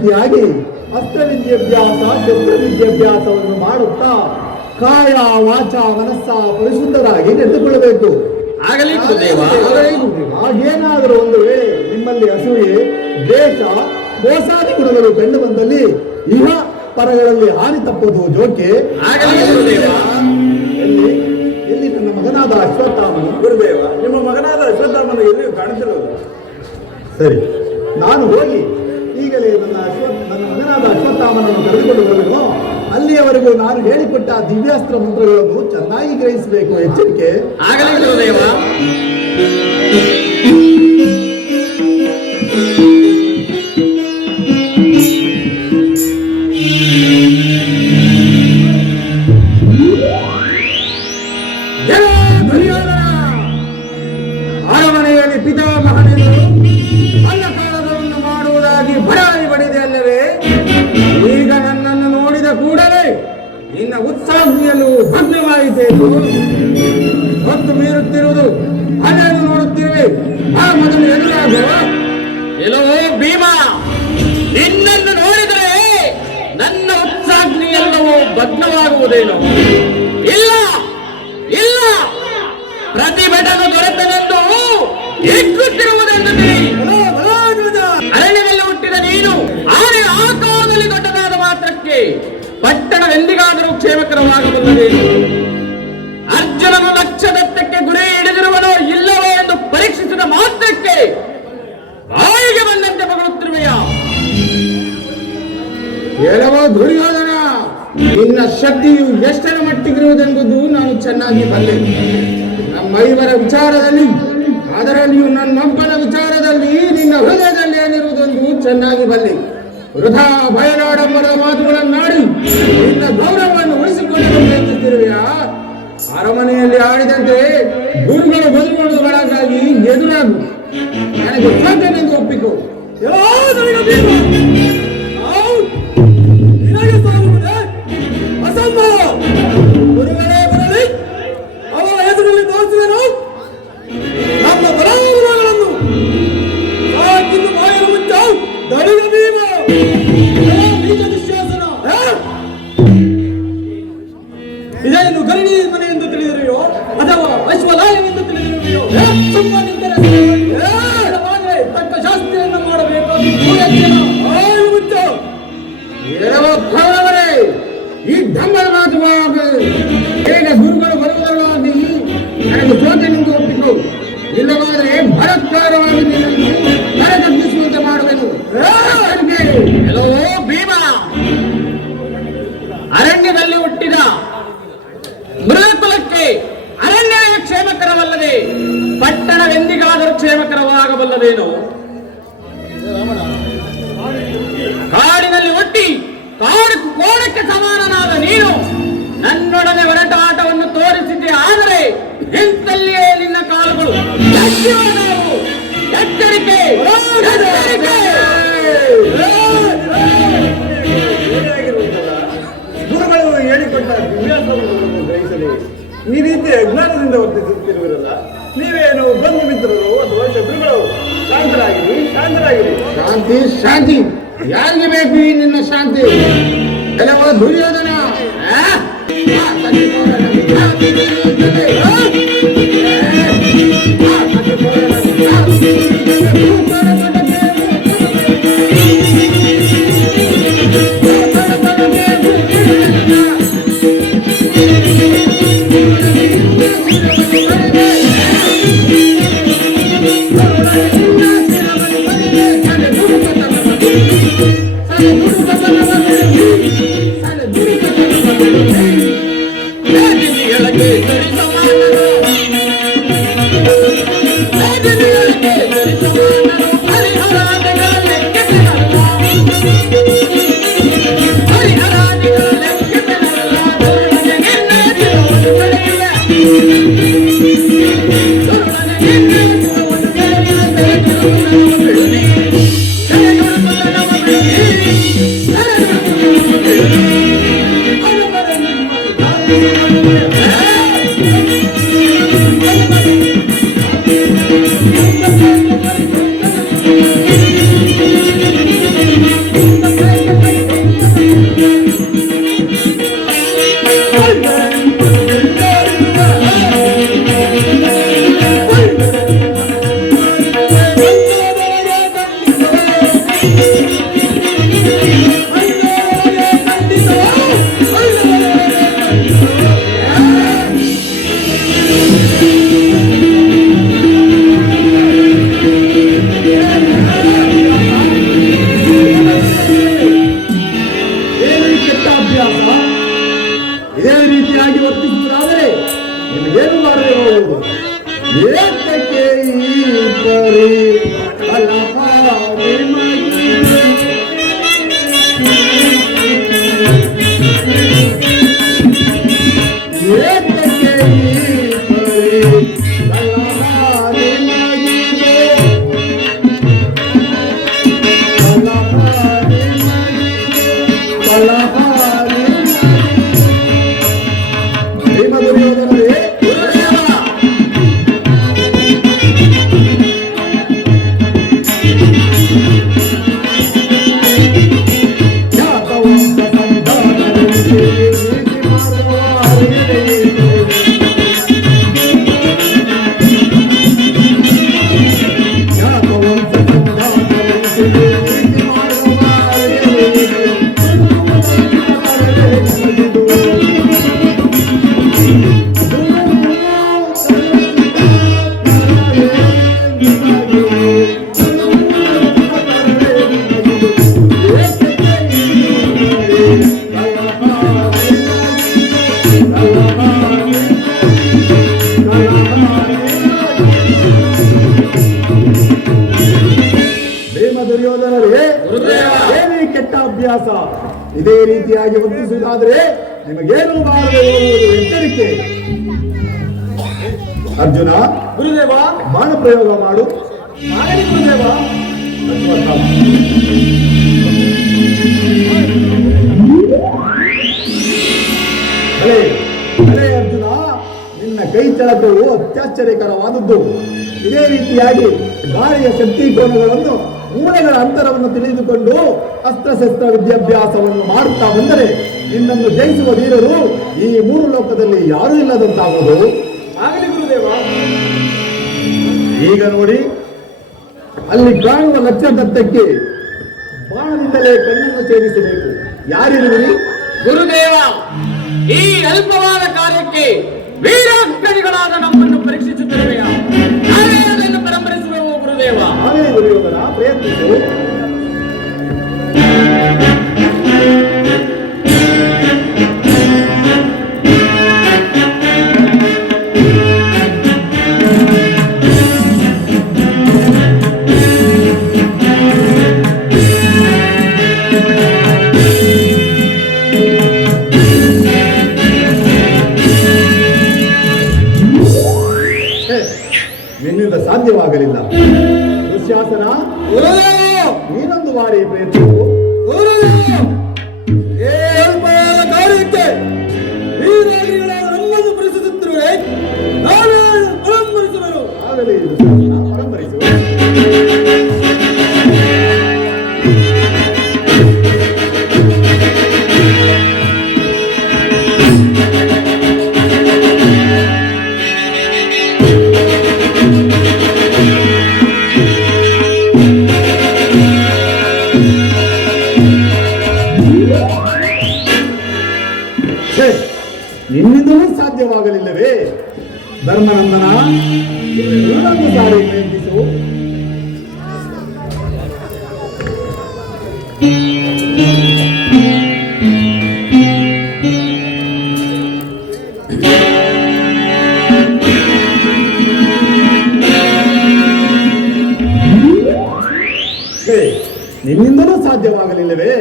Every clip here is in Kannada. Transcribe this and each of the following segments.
ರೀತಿಯಾಗಿ ಅಸ್ತ್ರವಿದ್ಯಾಭ್ಯಾಸ ಶಸ್ತ್ರವಿದ್ಯಾಭ್ಯಾಸವನ್ನು ಮಾಡುತ್ತಾ ಕಾಯ ವಾಚ ಮನಸ್ಸ ಪರಿಶುದ್ಧರಾಗಿ ನಡೆದುಕೊಳ್ಳಬೇಕು. ಹಾಗೇನಾದರೂ ಒಂದು ವೇಳೆ ನಿಮ್ಮಲ್ಲಿ ಅಸೂಯೆ ದ್ವೇಷ ಮೋಸಾದಿ ಗುಣಗಳು ಕಂಡು ಬಂದಲ್ಲಿ ಇಹ ಪರಗಳಲ್ಲಿ ಹಾನಿ ತಪ್ಪುವುದು ಜೋಕೆ. ಎಲ್ಲಿ ನನ್ನ ಮಗನಾದ ಅಶ್ವತ್ಥಾಮನು? ಗುರುದೇವ, ನಿಮ್ಮ ಮಗನಾದ ಅಶ್ವತ್ಥಾಮನು ಎಲ್ಲಿಯೂ ಕಾಣುತ್ತಿರುವುದು. ಸರಿ, ನಾನು ಹೋಗಿ ಈಗಲೇ ನನ್ನ ಮಗನಾದ ಅಶ್ವತ್ಥಾಮನನ್ನು ಕರೆದುಕೊಂಡು ಬರುವೆನು. ಅಲ್ಲಿಯವರೆಗೂ ನಾನು ಹೇಳಿಕೊಟ್ಟ ದಿವ್ಯಾಸ್ತ್ರ ಮಂತ್ರಗಳನ್ನು ಚೆನ್ನಾಗಿ ಗ್ರಹಿಸಬೇಕು. ಎಚ್ಚರಿಕೆ. ಆಗಲೇ ಗುರುದೇವ. ಅರಮನೆಯಲ್ಲಿ ಪಿತಾಮಹನೆಂದು ಅನ್ನ ಕಾಳಗವನ್ನು ಮಾಡುವುದಾಗಿ ಭರಾಯಿ ಬಡಿದೆ ಅಲ್ಲವೇ? ಈಗ ನನ್ನನ್ನು ನೋಡಿದ ಕೂಡಲೇ ನಿನ್ನ ಉತ್ಸಾಹಿಯಲು ಭಗ್ನವಾಯಿತೇನು? ಹೊತ್ತು ಮೀರುತ್ತಿರುವುದು ಅದೇನು ನೋಡುತ್ತಿರುವೆ? ಆ ಮೊದಲು ಎದುರಾಗುವ ಎಲ್ಲೋ ಭೀಮ, ನಿನ್ನನ್ನು ನೋಡಿದರೆ ನನ್ನ ಉತ್ಸಾಗ್ನಿ ಎಲ್ಲವೂ ಭಗ್ನವಾಗುವುದೇನು? ಇಲ್ಲ ಇಲ್ಲ, ಪ್ರತಿಭಟನೆ ದೊರೆತನೆಂದು ಎಗ್ಗುತ್ತಿರುವುದೆಂದು ಅರಣ್ಯದಲ್ಲಿ ಹುಟ್ಟಿದ ನೀನು ಆನೆ ಆಕಾರದಲ್ಲಿ ದೊಡ್ಡದಾದ ಮಾತ್ರಕ್ಕೆ ಪಟ್ಟಣವೆಂದಿಗಾದರೂ ಕ್ಷೇಮಕರವಾಗಬಲ್ಲದೇನು? ಅರ್ಜುನನು ಲಕ್ಷದತ್ತಕ್ಕೆ ಗುರಿ ಹಿಡಿದಿರುವನೋ ಇಲ್ಲವೋ ಎಂದು ಪರೀಕ್ಷಿಸಿದ ಮಾತ್ರಕ್ಕೆ ಬಾಯಿಗೆ ಬಂದಂತೆ ಬಗಳುತ್ತಿರುವೆಯಾ? ಹೇಳುವ ದುರ್ಯೋಧನ, ನಿನ್ನ ಶಕ್ತಿಯು ಎಷ್ಟರ ಮಟ್ಟಿಗಿರುವುದೆಂಬುದು ನಾನು ಚೆನ್ನಾಗಿ ಬಲ್ಲೆ. ನಮ್ಮ ಐವರ ವಿಚಾರದಲ್ಲಿ, ಅದರಲ್ಲಿಯೂ ನನ್ನೊಬ್ಬನ ವಿಚಾರದಲ್ಲಿ ನಿನ್ನ ಹೃದಯದಲ್ಲಿ ಏನಿರುವುದೆಂದು ಚೆನ್ನಾಗಿ ಬಲ್ಲೆ. ವೃಥಾ ಬಯಲಾಡಂಬರದ ಮಾತುಗಳನ್ನಾಡಿ ನಿನ್ನ ಗೌರವವನ್ನು ಉಳಿಸಿಕೊಳ್ಳಲು ಪ್ರಯತ್ನಿಸುತ್ತಿರುವೆಯಾ? ಅರಮನೆಯಲ್ಲಿ ಆಡಿದಂತೆ ಗುರುಗಳು ಬದುಕುಗಳಾಗಿ ಎದುರಾಗು. ನನಗೆ ಸೋತೆನೆಂದು ಒಪ್ಪಿಕೋ. ಗುರುಗಳೇ ಬರಲಿ, ಅವರ ಎದುರಲ್ಲಿ ತೋರಿಸಿದನು ನಮ್ಮ ಬಲಾಬಲಗಳನ್ನು. ಸಾಕಿನ್ನು ಬಾಯಲು ಮುಚ್ಚ ದಡಿಗ ಭೀಮ, ಬೀಜ ದುಶ್ಯಾಸನ. ಇದನ್ನು ಗರಿಣಿ ಮನೆ ಎಂದು ತಿಳಿದಿರುವೆಯೋ ಅಥವಾ ಅಶ್ವಲಾಯವೆಂದು ತಿಳಿದಿರುವೆಯೋ? ಸುಮ್ಮನಿದ್ದರೆ ತಕ್ಕ ಶಾಸ್ತ್ರಿಯನ್ನು ಮಾಡಬೇಕು. ಈ ಧಮ್ಮದ ಮಾತು ಹೇಗ ಗುರುಗಳು ಬರುವುದರೊಳಗಾಗಿ ನನಗೆ ಸೋತೆನೆಂದು ಒಪ್ಪಿಕೋ. ಇಲ್ಲವಾದರೆ ಬಲತ್ಕಾರವಾಗಿ ನರ ತಗ್ಗಿಸುವಂತೆ ಮಾಡುವೆನು. ಎಲ್ಲೋ ಭೀಮ, ಅರಣ್ಯದಲ್ಲಿ ಹುಟ್ಟಿದ ಮೃಗಕುಲಕ್ಕೆ ಅರಣ್ಯವೇ ಕ್ಷೇಮಕರವಲ್ಲದೆ ಪಟ್ಟಣವೆಂದಿಗಾದರೂ ಕ್ಷೇಮಕರವಾಗಬಲ್ಲದೇನು? ಕಾಡಿನಲ್ಲಿ ಹುಟ್ಟಿ ಕಾಡು ಕೋಣಕ್ಕೆ ಸಮಾನನಾದ ನೀನು ನನ್ನೊಡನೆ ಹೊರಟ ಆಟವನ್ನು ತೋರಿಸಿದ್ದೆ. ಆದರೆ ನಿಂತಲ್ಲಿಯೇ ನಿನ್ನ ಕಾಲುಗಳು ಎಚ್ಚರಿಕೆ. ಗುರುಗಳು ಹೇಳಿಕೊಟ್ಟ ದಿವ್ಯಾಸವನ್ನು ಗ್ರಹಿಸಲಿ ಈ ರೀತಿ ಅಜ್ಞಾನದಿಂದ ವರ್ತಿಸುತ್ತಿರುವಿರಲ್ಲ. ನೀವೇನು ಬಂಧು ಮಿತ್ರರು ಅಥವಾ ಶತ್ರುಗಳು? ಶಾಂತರಾಗಿರಿ, ಶಾಂತರಾಗಿರಿ. ಶಾಂತಿ ಶಾಂತಿ ಯಾರಿಗೆ ಬೇಕು ಈ ನಿನ್ನ ಶಾಂತಿ? ಕೆಲವ ದುರ್ಯೋಧನ Thank you. ಕೆಟ್ಟ ಅಭ್ಯಾಸ. ಇದೇ ರೀತಿಯಾಗಿ ವರ್ತಿಸುವುದಾದರೆ ನಿಮಗೇನು ಬಾರದು ಎನ್ನುವುದು ಎಚ್ಚರಿಕೆ. ಅರ್ಜುನ, ಗುರುದೇವ, ಬಾಣ ಪ್ರಯೋಗ ಮಾಡು. ಆಗಲಿ ಗುರುದೇವ. ಅಶ್ವತ್ಥಾಮ. ಭಲೆ ಭಲೆ ಅರ್ಜುನ, ನಿನ್ನ ಕೈ ಚಳಕವು ಅತ್ಯಾಶ್ಚರ್ಯಕರವಾದದ್ದು. ಇದೇ ರೀತಿಯಾಗಿ ಗಾಳಿಯ ಶಕ್ತಿ ಕೋನಗಳನ್ನು ಮೂಲೆಗಳ ಅಂತರವನ್ನು ತಿಳಿದುಕೊಂಡು ಅಸ್ತ್ರಶಸ್ತ್ರ ವಿದ್ಯಾಭ್ಯಾಸವನ್ನು ಮಾಡುತ್ತಾ ಬಂದರೆ ನಿನ್ನನ್ನು ಜಯಿಸುವ ಧೀರರು ಈ ಮೂರು ಲೋಕದಲ್ಲಿ ಯಾರೂ ಇಲ್ಲದಂತಾಗುವುದು. ಆಗಲಿ ಗುರುದೇವ. ಈಗ ನೋಡಿ, ಅಲ್ಲಿ ಕಾಣುವ ಲಕ್ಷ್ಯದತ್ತಕ್ಕೆ ಬಾಣದಿಂದಲೇ ಕಣ್ಣನ್ನು ಛೇದಿಸಬೇಕು. ಯಾರಿರುವಿರಿ? ಗುರುದೇವ, ಈ ಅಲ್ಪವಾದ ಕಾರ್ಯಕ್ಕೆ ವೀರಾಗ್ರಣಿಗಳಾದ ನಮ್ಮನ್ನು ಪರೀಕ್ಷಿಸುತ್ತಿರುವೆಯಾ? ನಾವೇ ಅದನ್ನು ಪರಂಪರಿಸುವೆವು ಗುರುದೇವ. ನಾವೇ ದುರ್ಯೋಧನ, ಪ್ರಯತ್ನಿಸು. ನಿನ್ನಿಂದ ಸಾಧ್ಯವಾಗಲಿಲ್ಲ. ದುಶ್ಯಾಸನ, ನೀನೊಂದು ಬಾರಿ ಪ್ರಯತ್ನಿಸು. ಕಾರ್ಯಕ್ಕೆ ನಮ್ಮನ್ನು ಪರಿಸುತ್ತಿರುವೆ. ನಾವೇ ಪರಂಪರಿಸುವರು. ಆಗಲಿ ದುಶ್ಯಾಸನ, ಪರಂಪರಿಸು. ನಿನ್ನಿಂದಲೂ ಸಾಧ್ಯವಾಗಲಿಲ್ಲವೇ? ಧರ್ಮನಂದನ, ಇನ್ನೊಂದು ಸಾರಿ ಪ್ರಯತ್ನಿಸು. ನಿನ್ನಿಂದಲೂ ಸಾಧ್ಯವಾಗಲಿಲ್ಲವೇ?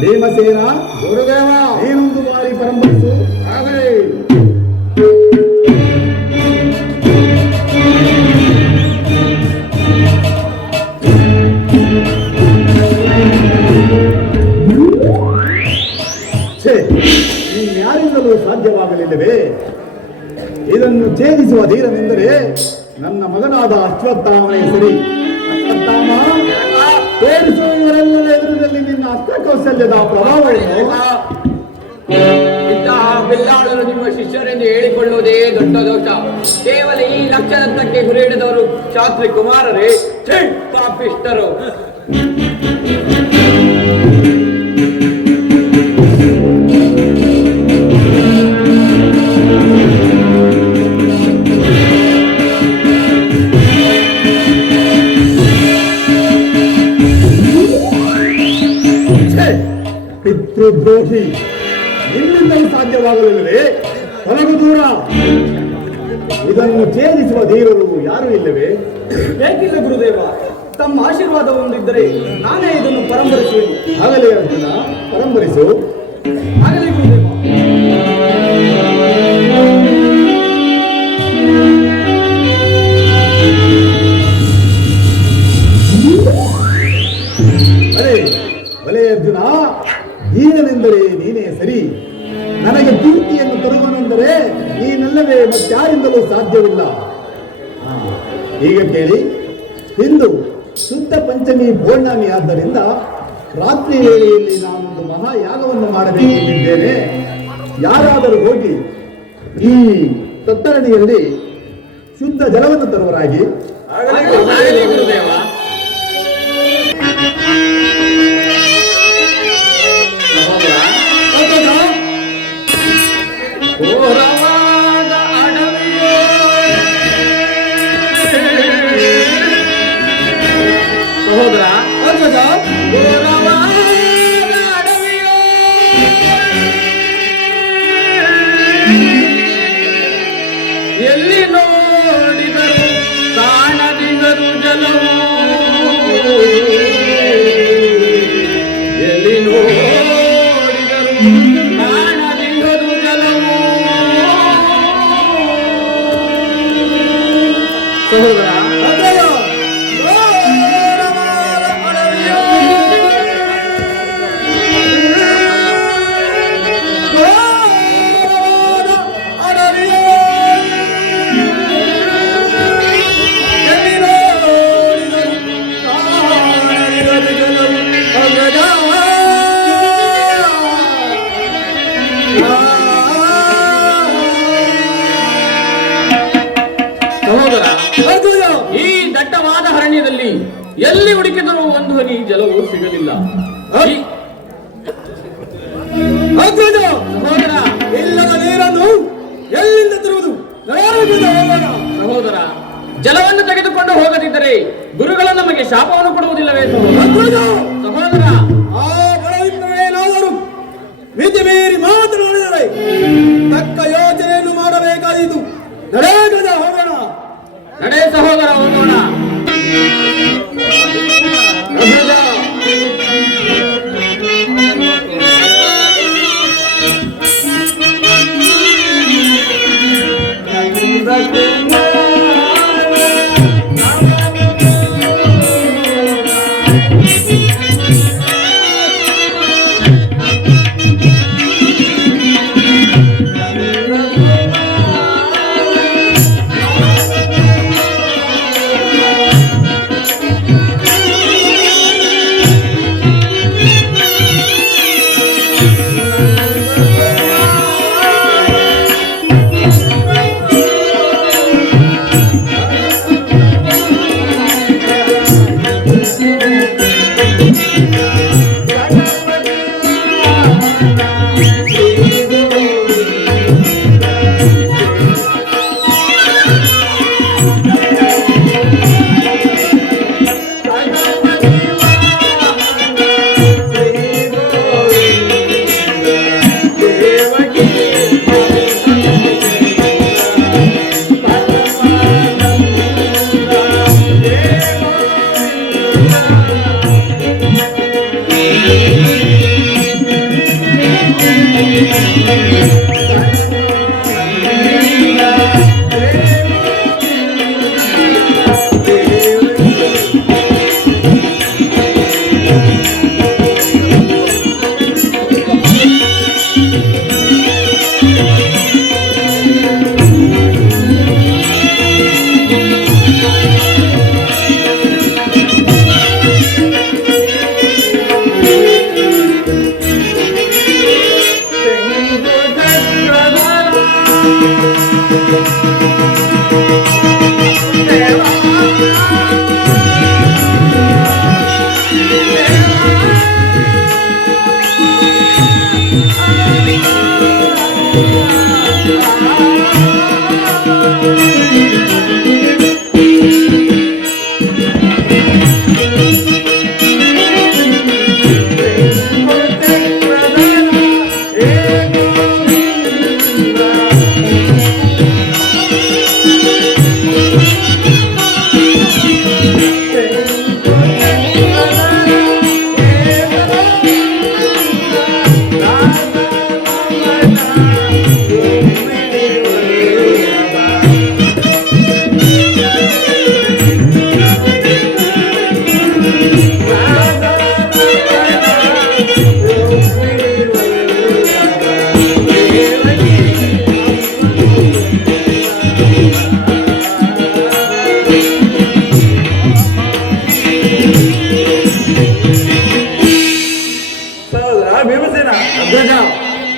ಭೀಮಸೇನ, ಗುರುದೇವ, ಏನೊಂದು ಬಾರಿ ಪರಂಪರಿಸು. ಆಗಲೇ. ಯಾರಿಂದಲೂ ಸಾಧ್ಯವಾಗಲಿಲ್ಲವೇ? ಇದನ್ನು ಛೇದಿಸುವ ಧೀರನೆಂದರೆ ನನ್ನ ಮಗನಾದ ಅಶ್ವತ್ಥಾಮನೇ ಸರಿ. ಅಶ್ವತ್ಥಾಮ, ತೋರಿಸುವ ಇವರೆಲ್ಲರ ಎದುರಿನಲ್ಲಿ ನಿನ್ನ ಅಸ್ತ್ರಕೌಶಲ್ಯದ ಪ್ರಭಾವವನ್ನು. ಇಂತಹ ಬಿಲ್ಲಾಳರು ನಿಮ್ಮ ಶಿಷ್ಯರೆಂದು ಹೇಳಿಕೊಳ್ಳುವುದೇ ದೊಡ್ಡ ದೋಷ. ಕೇವಲ ಈ ಲಕ್ಷಣಕ್ಕೆ ಗುರಿ ಹಿಡಿದವರು ಕ್ಷಾತ್ರಿ ಕುಮಾರರೇ, ಪಾಪಿಷ್ಟರು. ಪಿತೃದ್ರೋಹಿ, ನಿನ್ನಿಂದಲೂ ಸಾಧ್ಯವಾಗಲಿಲ್ಲವೇ? ಹೊರಗು ದೂರ. ಇದನ್ನು ಛೇದಿಸುವ ಧೀರರು ಯಾರೂ ಇಲ್ಲವೇ? ಬೇಕಿಲ್ಲ ಗುರುದೇವ. ತಮ್ಮ ಆಶೀರ್ವಾದ ಒಂದಿದ್ದರೆ ನಾನೇ ಇದನ್ನು ಪರಂಪರಿಸುವೆನು. ಆಗಲೇ ಅರ್ಜುನ, ಪರಂಪರಿಸು. ಆಗಲಿ ಗುರುದೇವ. ಅರೆ ಭಲೆ ಅರ್ಜುನ, ನೀನೆಂದರೆ ನೀನೇ ಸರಿ. ನನಗೆ ಕೀರ್ತಿಯನ್ನು ತರುವನೆಂದರೆ ನೀನಲ್ಲವೇ ಮತ್ತಾರಿಂದಲೂ ಸಾಧ್ಯವಿಲ್ಲ. ಈಗ ಕೇಳಿ, ಇಂದು ಶುದ್ಧ ಪಂಚಮಿ ಪೌರ್ಣಮಿ ಆದ್ದರಿಂದ ರಾತ್ರಿ ವೇಳೆಯಲ್ಲಿ ನಾನೊಂದು ಮಹಾಯಾಗವನ್ನು ಮಾಡಬೇಕೆಂದಿದ್ದೇನೆ. ಯಾರಾದರೂ ಹೋಗಿ ಈ ತತ್ತರಣಿಯಲ್ಲಿ ಶುದ್ಧ ಜಲವನ್ನು ತರುವರಾಗಿ. ಆಗಲಿ ಗುರುದೇವ. ಘೋರವಾದ ಅಡವಿಯೋ ಸಹೋದರ, ಘೋರವಾದ ಅಡವಿಯೋ ಎಲ್ಲಿ ನೋಡಿದರು ಕಾಣದಿದರು ಜಲವೋ ನೋಡಿದರು ಕಾಣದಿಲ್ಲದು ಜಲವು. ಸಹೋದರ ಈ ದಟ್ಟವಾದ ಅರಣ್ಯದಲ್ಲಿ ಎಲ್ಲಿ ಹುಡುಕಿದರೂ ಒಂದು ಹನಿ ಜಲವು ಸಿಗಲಿಲ್ಲ. ಸಹೋದರ, ಇಲ್ಲದ ನೀರನ್ನು ಎಲ್ಲಿಂದ ತರುವುದು? ಸಹೋದರ, ಜಲವನ್ನು ತೆಗೆದುಕೊಂಡು ಹೋಗದಿದ್ದರೆ ಗುರುಗಳು ನಮಗೆ ಶಾಪವನ್ನು ಕೊಡುವುದಿಲ್ಲವೇ? ಸಹೋದರ, ಆ ಬಡವಿಂದ್ರನೇನಾದರೂ ಮಿತಿ ಮೀರಿ ಮಾತನಾಡಿದರೆ ತಕ್ಕ ಯೋಚನೆಯನ್ನು ಮಾಡಬೇಕಾದೀತು. ನಡೆಯದ ಹೋಗೋಣ. ನಡೆ ಸಹೋದರ, ಹೋಗೋಣ.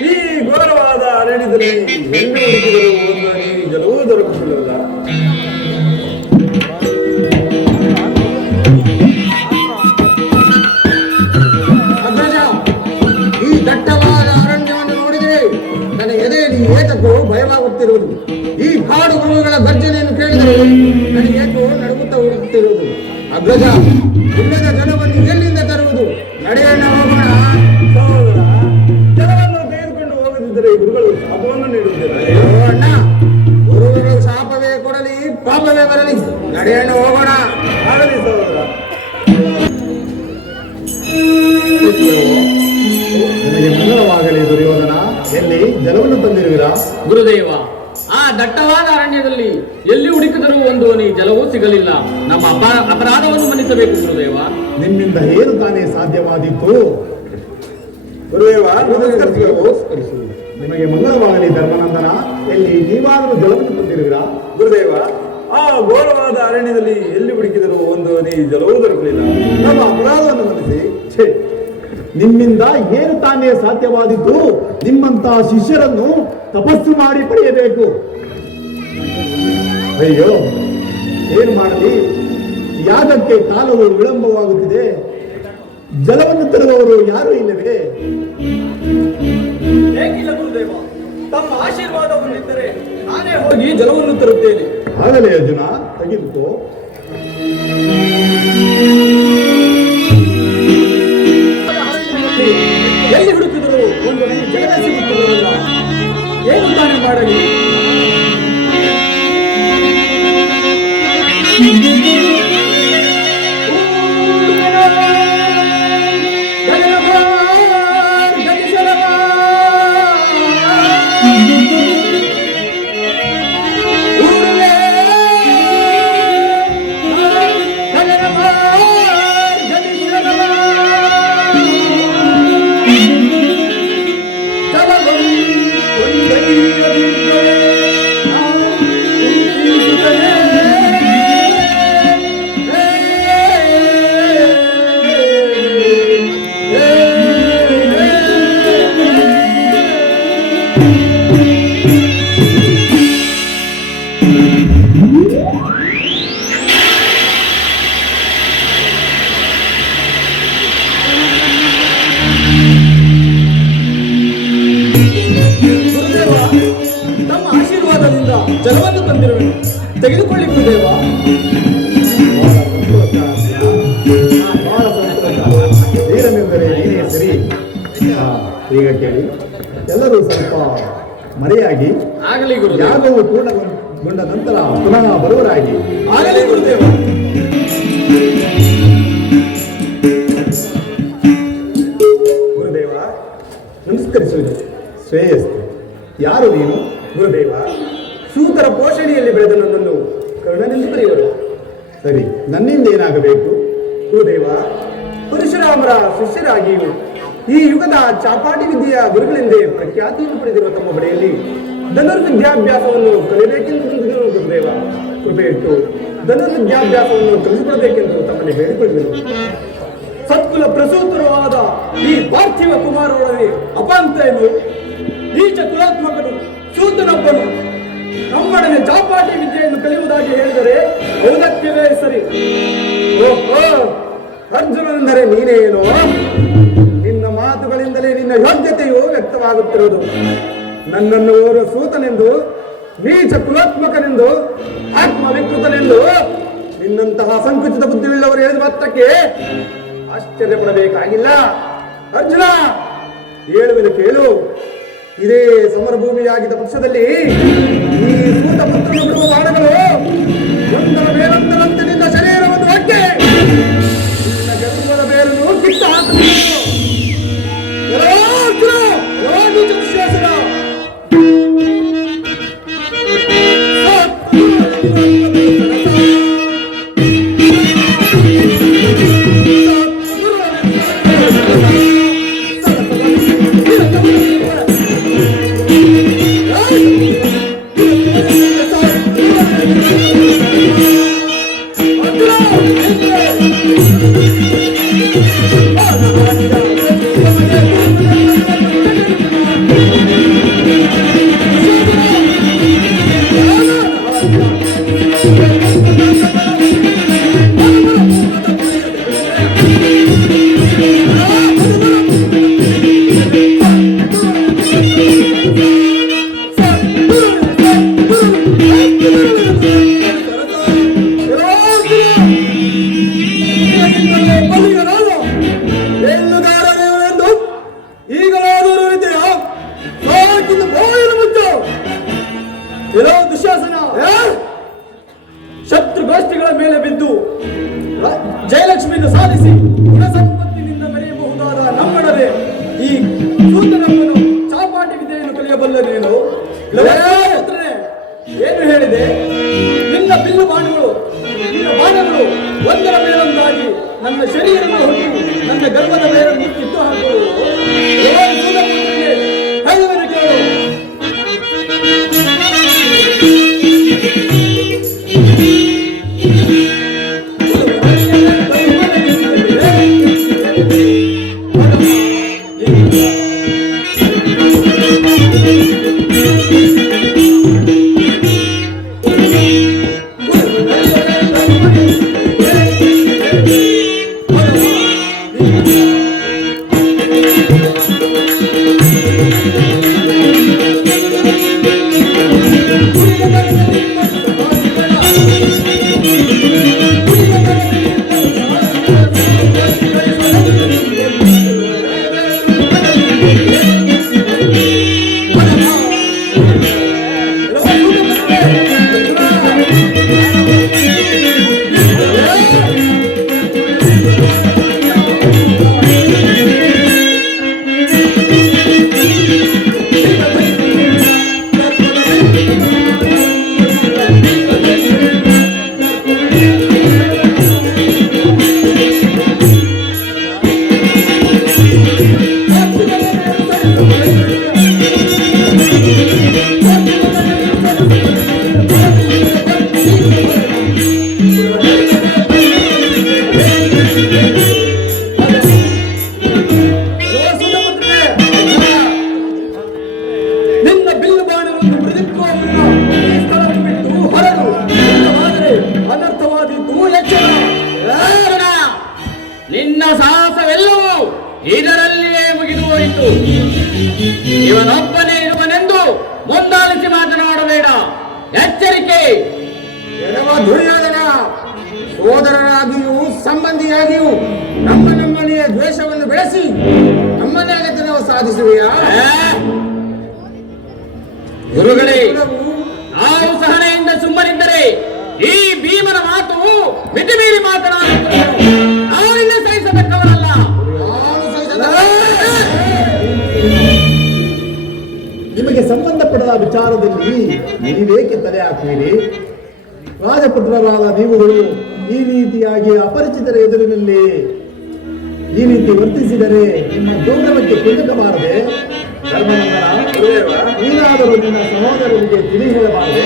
ಈ ಘೋರವಾದ ಅರಣ್ಯದಲ್ಲಿ ಎಲ್ಲಿ ಹುಡುಕಿದರೂ ಒಂದು ಹನಿ ಜಲವೂ ದೊರಕುತ್ತಿಲ್ಲ. ಈ ದಟ್ಟವಾದ ಅರಣ್ಯವನ್ನು ನೋಡಿದರೆ ನನ್ನ ಎದೆಯಲ್ಲಿ ಏತಕ್ಕೂ ಭಯವಾಗುತ್ತಿರುವುದು. ಈ ಕಾಡು ಮೃಗಗಳ ಗರ್ಜನೆಯನ್ನು ಕೇಳಿದರೆ ನನಗೇಕೋ ನಡುಗುತ್ತಾ ಹೋಗುತ್ತಿರುವುದು. ಅಗ್ರಜ, ಇಲ್ಲದ ಜಲವನ್ನು ಎಲ್ಲಿಂದ ತರುವುದು? ನಡೆಯೋಣ, ಹೋಗೋಣ. ಸಹೋದರ, ಜಲವನ್ನು ತೆಗೆದುಕೊಂಡು ಹೋಗದಿದ್ದರೆ ಗುರುಗಳು ಶಾಪವನ್ನು ನೀಡುತ್ತಾರೆ. ಅಯ್ಯೋ ಅಣ್ಣ, ಗುರುಗಳು ಶಾಪವೇ ಕೊಡಲಿ, ಪಾಪವೇ ಬರಲಿ, ನಡೆಯೋಣ, ಹೋಗೋಣ. ಆಗಲಿ ಸಹೋದರ. ಗುರುದೇವ, ಆ ದಟ್ಟವಾದ ಅರಣ್ಯದಲ್ಲಿ ಎಲ್ಲಿ ಹುಡುಕಿದರೂ ಒಂದು ಹನಿ ಜಲವೂ ಸಿಗಲಿಲ್ಲ. ನಮ್ಮ ಅಪರಾಧವನ್ನು ಮನ್ನಿಸಬೇಕು ಗುರುದೇವ. ನಿಮ್ಮಿಂದ ಏನು ತಾನೇ ಸಾಧ್ಯವಾದೀತು? ಗುರುದೇವ, ನಮಸ್ಕರಿಸುವುದು. ನಿಮಗೆ ಮಂಗಳವಾಗಲಿ ಧರ್ಮನಂದನ. ಎಲ್ಲಿ ನೀವಾದರೂ ಜಲವನ್ನು ತಂದಿರುವಿರಾ? ಗುರುದೇವ, ಆ ಘೋರವಾದ ಅರಣ್ಯದಲ್ಲಿ ಎಲ್ಲಿ ಹುಡುಕಿದರೂ ಒಂದು ಹನಿ ಜಲವೂ ದೊರಕಲಿಲ್ಲ. ನಮ್ಮ ಅಪರಾಧವನ್ನು ಮನ್ನಿಸಿ. ಛೇ, ನಿಮ್ಮಿಂದ ಏನು ತಾನೇ ಸಾಧ್ಯವಾದೀತು? ನಿಮ್ಮಂತ ಶಿಷ್ಯರನ್ನು ತಪಸ್ಸು ಮಾಡಿ ಪಡೆಯಬೇಕು. ಅಯ್ಯೋ, ಏನು ಮಾಡಲಿ? ಯಾಗಕ್ಕೆ ಕಾಲವು ವಿಳಂಬವಾಗುತ್ತಿದೆ. ಜಲವನ್ನು ತರುವವರು ಯಾರೂ ಇಲ್ಲವೇ? ಏಕಿಲ್ಲ ಗುರುದೇವ, ತಮ್ಮ ಆಶೀರ್ವಾದವನ್ನಿದ್ದರೆ ನಾನೇ ಹೋಗಿ ಜಲವನ್ನು ತರುತ್ತೇನೆ. ಆಗಲೇ ಅರ್ಜುನ, ತೆಗೆದುಕೋ. ಎಲ್ಲಿ ಹುಡುಕಿದರೂ ಒಂದು ಹನಿ ಜಲ ಸಿಗುತ್ತಿರಲಿಲ್ಲ. ಏನು ತಾನೇ ಮಾಡಲಿ? ತಮ್ಮ ಆಶೀರ್ವಾದದಿಂದ ಜಲವನ್ನು ತಂದಿರುವೆ, ತೆಗೆದುಕೊಳ್ಳಿ ಗುರುದೇವ. ಬಹಳ ಸಂತೋಷ. ನೀರನೆಂದರೆ ನೀನೇ ಸರಿ. ಈಗ ಕೇಳಿ, ಎಲ್ಲರೂ ಸ್ವಲ್ಪ ಮರೆಯಾಗಿ ಆಗಲಿ ಗುರುದೇವ. ಯಾಗವು ಪೂರ್ಣಗೊಂಡ ನಂತರ ಪುನಃ ಬರುವರಾಗಿ. ಆಗಲಿ ಗುರುದೇವ. ಗುರುದೇವ, ನಮಸ್ಕರಿಸುವುದು. ಶ್ರೇಯಸ್ಸು. ಯಾರು ನೀನು? ಗುರುದೇವ, ಸೂತರ ಪೋಷಣೆಯಲ್ಲಿ ಬೆಳೆದ ನನ್ನನ್ನು ಕರ್ಣನೆಂದು ಕರೆಯುವರು. ಸರಿ, ನನ್ನಿಂದ ಏನಾಗಬೇಕು? ಗುರುದೇವ, ಪರಶುರಾಮರ ಶಿಷ್ಯರಾಗಿಯೂ ಈ ಯುಗದ ಚಾಪಾಟಿ ವಿದ್ಯೆಯ ಗುರುಗಳೆಂದೇ ಪ್ರಖ್ಯಾತಿಯನ್ನು ಪಡೆದಿರುವ ತಮ್ಮ ಬಳಿಯಲ್ಲಿ ಧನುರ್ವಿದ್ಯಾಭ್ಯಾಸವನ್ನು ಕಲಿಯಬೇಕೆಂದು ಬಂದಿದ್ದರು. ಗುರುದೇವ, ಕೃಪೆ ಇಟ್ಟು ಧನುರ್ವಿದ್ಯಾಭ್ಯಾಸವನ್ನು ಕಲಿಸಿಕೊಡಬೇಕೆಂದು ತಮ್ಮಲ್ಲಿ ಹೇಳಿಕೊಳ್ಳುವರು. ಸತ್ಕುಲ ಪ್ರಸೂತರೂ ಆದ ಈ ಪಾರ್ಥಿವ ಕುಮಾರರೊಡನೆ ಅಪಾಂತನು ನೀಚ ಕುಲಾತ್ಮಕನು ಸೂತನೊಬ್ಬನು ನಮ್ಮೊಡನೆ ಚಾಪಾಟಿ ವಿದ್ಯೆಯನ್ನು ಕಲಿಯುವುದಾಗಿ ಹೇಳಿದರೆ ಔದಕ್ಯವೇ ಸರಿ. ಓಹೋ, ಅರ್ಜುನನೆಂದರೆ ನೀನೇನೋ? ನಿನ್ನ ಮಾತುಗಳಿಂದಲೇ ನಿನ್ನ ಯೋಗ್ಯತೆಯು ವ್ಯಕ್ತವಾಗುತ್ತಿರುವುದು. ನನ್ನನ್ನು ಓರ್ವ ಸೂತನೆಂದು, ನೀಚ ಕುಲಾತ್ಮಕನೆಂದು, ಆತ್ಮವಿಕೃತನೆಂದು ನಿನ್ನಂತಹ ಸಂಕುಚಿತ ಬುದ್ಧಿಯುಳ್ಳವರು ಹೇಳಿದ ಮಾತ್ರಕ್ಕೆ ಆಶ್ಚರ್ಯ ಪಡಬೇಕಾಗಿಲ್ಲ. ಅರ್ಜುನ, ಹೇಳುವುದು ಕೇಳು. ಇದೇ ಸಮರಭೂಮಿಯಾಗಿದ್ದ ಪಕ್ಷದಲ್ಲಿ ಈ ಸೂತ ಪುತ್ರನು ಬಿಡುವ ಬಾಣಗಳು ಒಂದರ ಮೇಲೊಂದರಂತೆ ನಿನ್ನ ಶರೀರವನ್ನು ಹೊಕ್ಕೆ ನಿನ್ನ ಗರ್ಭದ ಬೇರನ್ನು ಕಿತ್ತ ಹಾಕಬೇಕು. Thank you. ಪುತ್ರನೇ, ಏನು ಹೇಳಿದೆ? ನಿನ್ನ ಬಿಲ್ಲು ಬಾಣಗಳು ಒಂದರ ಮೇಲೊಂದಾಗಿ ನನ್ನ ಶರೀರವನ್ನು ಹುಟ್ಟು ನನ್ನ ಗರ್ಭದ ಬೇರನ್ನು ಕಿತ್ತು ಹಾಕುವುದು ಹೇಳುವೆನು ಕೇಳು. ನಿನ್ನ ಸಾಹಸವೆಲ್ಲವೂ ಇದರಲ್ಲಿಯೇ ಮುಗಿದು ಹೋಯಿತು. ಇವನೊಬ್ಬನೇ ಇರುವನೆಂದು ಮುಂದಾಲಿಸಿ ಮಾತನಾಡಬೇಡ. ಎಚ್ಚರಿಕೆ. ಎಡವ ದುರ್ಯೋಧನ, ಸೋದರರಾಗಿಯೂ ಸಂಬಂಧಿಯಾಗಿಯೂ ನಮ್ಮನೆಯ ದ್ವೇಷವನ್ನು ಬೆಳೆಸಿ ನಮ್ಮನ್ನೇ ನಾವು ಸಾಧಿಸುವೆಯಾ? ಗುರುಗಳೇ, ನಾವು ಸಹನೆಯಿಂದ ಸುಮ್ಮನಿದ್ದರೆ ಈ ಭೀಮನ ಮಾತು ಮಿತಿಮೀರಿ ಮಾತನಾಡುತ್ತದೆ. ನಾವಿನ್ನ ಸಹಿಸತಕ್ಕವರಲ್ಲ. ನಿಮಗೆ ಸಂಬಂಧಪಡದ ವಿಚಾರದಲ್ಲಿ ನೀವೇಕೆ ತಲೆ ಹಾಕುವಿರಿ? ರಾಜಪುತ್ರರಾದ ನೀವುಗಳು ಈ ರೀತಿಯಾಗಿ ಅಪರಿಚಿತರ ಎದುರಿನಲ್ಲಿ ಈ ರೀತಿ ವರ್ತಿಸಿದರೆ ನಿಮ್ಮ ಗೌರವಕ್ಕೆ ಕುಂದಕಬಾರದೆ? ಧರ್ಮನಂದನ, ನೀನಾದರೂ ನಿನ್ನ ಸಹೋದರರಿಗೆ ತಿಳಿ ಹೇಳಬಾರದೆ?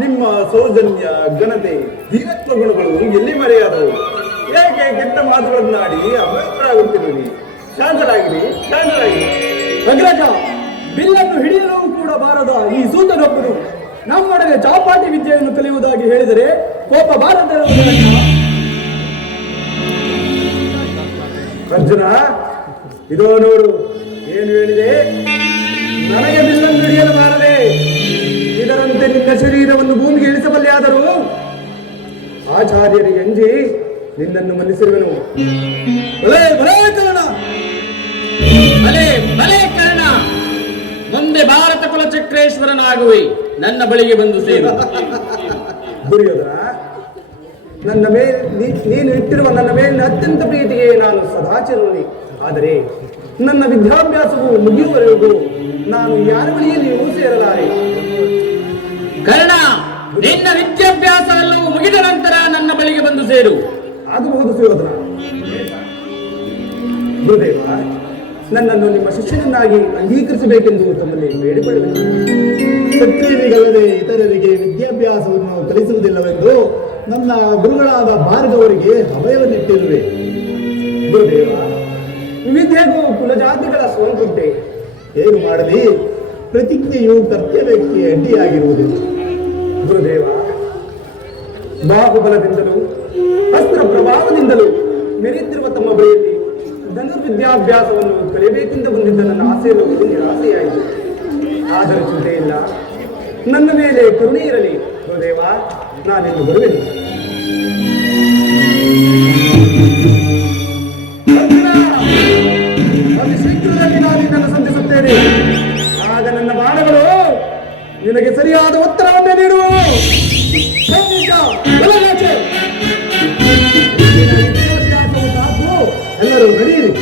ನಿಮ್ಮ ಸೌಜನ್ಯ, ಘನತೆ, ಧೀರತ್ವ ಗುಣಗಳು ಎಲ್ಲಿ ಮರೆಯಾದವು? ಹೇಗೆ ಕೆಟ್ಟ ಮಾತುಗಳನ್ನಾಡಿ ಅಪವಿತ್ರರಾಗುತ್ತಿರುವಿರಿ. ಶಾಂತರಾಗಿರಿ, ಶಾಂತರಾಗಿರಿ. ಅಗ್ರಜ, ಬಿಲ್ಲನ್ನು ಹಿಡಿಯಲು ಕೂಡ ಬಾರದ ಈ ಸೂತನೊಬ್ಬನು ನಮ್ಮೊಡನೆ ಚಾಪಾಟಿ ವಿದ್ಯೆಯನ್ನು ಕಲಿಯುವುದಾಗಿ ಹೇಳಿದರೆ ಕೋಪ ಬಾರದ ಅರ್ಜುನ, ಇದೋ ನೋಡು ಏನು ಹೇಳಿದೆ. ನನಗೆ ಬಿಲ್ಲನ್ನು ಹಿಡಿಯಲು ಬಾರದೆ, ಇದರಂತೆ ನಿನ್ನ ಶರೀರವನ್ನು ಭೂಮಿಗೆ ಇಳಿಸಬಲ್ಲೆ. ಆದರೂ ಆಚಾರ್ಯರಿಗೆ ಅಂಜಿ ನಿನ್ನನ್ನು ಮನ್ನಿಸಿರುವೆನು. ಭಲೇ ಭಲೇ ಕರ್ಣ, ಭಲೇ ಭಲೇ ಕರ್ಣ, ಮುಂದೆ ಭಾರತ ಕುಲ ಚಕ್ರೇಶ್ವರನಾಗುವೆ. ನನ್ನ ಬಳಿಗೆ ಬಂದು ಸೇರು. ದುರ್ಯೋಧನ, ನನ್ನ ಮೇಲೆ ನೀನು ಇಟ್ಟಿರುವ ನನ್ನ ಮೇಲಿನ ಅತ್ಯಂತ ಪ್ರೀತಿಗೆ ನಾನು ಸದಾಚಿರುವೆ. ಆದರೆ ನನ್ನ ವಿದ್ಯಾಭ್ಯಾಸವು ಮುಗಿಯುವವರೆಗೂ ನಾನು ಯಾರ ಬಳಿಯಲ್ಲಿಯೂ ಸೇರಲಾರೆ. ಕರ್ಣ, ನಿನ್ನ ವಿದ್ಯಾಭ್ಯಾಸವೆಲ್ಲವೂ ಮುಗಿದ ನಂತರ ನನ್ನ ಬಳಿಗೆ ಬಂದು ಸೇರು. ಆಗಬಹುದು ಸುಯೋಧನ. ಗುರುದೇವ, ನನ್ನನ್ನು ನಿಮ್ಮ ಶಿಷ್ಯನನ್ನಾಗಿ ಅಂಗೀಕರಿಸಬೇಕೆಂದು ತಮ್ಮಲ್ಲಿ ಬೇಡಿಕೊಳ್ಳಬೇಕು. ಕ್ಷತ್ರಿಯರಿಗಲ್ಲದೆ ಇತರರಿಗೆ ವಿದ್ಯಾಭ್ಯಾಸವನ್ನು ಕಲಿಸುವುದಿಲ್ಲವೆಂದು ನನ್ನ ಗುರುಗಳಾದ ಭಾರ್ಗವರಿಗೆ ಅಭಯವನ್ನಿಟ್ಟಿರುವೆ. ಗುರುದೇವ, ವಿದ್ಯೆಗೂ ಕುಲಜಾತಿಗಳ ಸ್ವಂತುಂಟೆ. ಏನು ಮಾಡಲಿ, ಪ್ರತಿಜ್ಞೆಯು ಕರ್ತವ್ಯಕ್ಕೆ ಅಡ್ಡಿಯಾಗಿರುವುದು. ಗುರುದೇವ, ಬಾಹುಬಲದಿಂದಲೂ ಅಸ್ತ್ರ ಪ್ರಭಾವದಿಂದಲೂ ಮೆರೆಯುತ್ತಿರುವ ತಮ್ಮ ಬಳಿಯಲ್ಲಿ ಧನುರ್ವಿದ್ಯಾಭ್ಯಾಸವನ್ನು ಕಲಿಯಬೇಕೆಂದು ಬಂದಿದ್ದ ನನ್ನ ಆಸೆಯನ್ನು ನಿರಾಸೆಯಾಯಿತು. ಆದರೆ ಚಿಂತೆ ಇಲ್ಲ, ನನ್ನ ಮೇಲೆ ಕರುಣೆ ಇರಲಿ. ಗುರುದೇವ, ನಾನಿನ್ನು ಬರುವೆನು. ಅತಿ ಶೀಘ್ರದಲ್ಲಿ ನಾನು ನಿನ್ನನ್ನು ಸಂಧಿಸುತ್ತೇನೆ. ಆಗ ನನ್ನ ಬಾಣಗಳು ನಿನಗೆ ಸರಿಯಾದ ಉತ್ತರವನ್ನೇ ನೀಡುವು. ಎಲ್ಲರೂ ನಡೆಯಿರಿ.